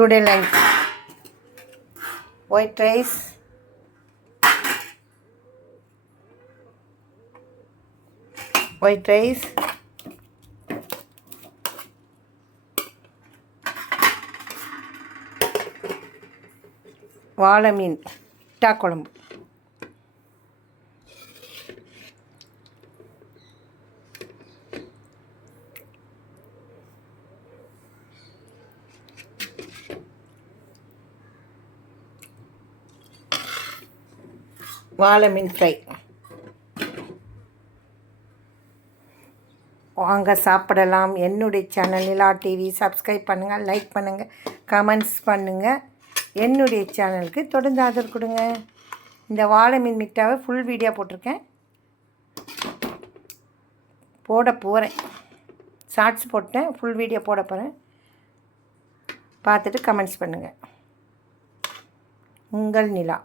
Today lunch, white rice, வாழை மீன் குழம்பு. வாழை மீன் ஃப்ரை. வாங்க சாப்பிடலாம். என்னுடைய சேனல் நிலா டிவி சப்ஸ்கிரைப் பண்ணுங்கள், லைக் பண்ணுங்கள், கமெண்ட்ஸ் பண்ணுங்கள். என்னுடைய சேனலுக்கு தொடர்ந்து ஆதரவு கொடுங்க. இந்த வாழை மீன் மிட்டாவை ஃபுல் வீடியோ போட்டிருக்கேன், போட போகிறேன். ஷார்ட்ஸ் போட்டேன், ஃபுல் வீடியோ போட போகிறேன். பார்த்துட்டு கமெண்ட்ஸ் பண்ணுங்கள். உங்கள் நிலா.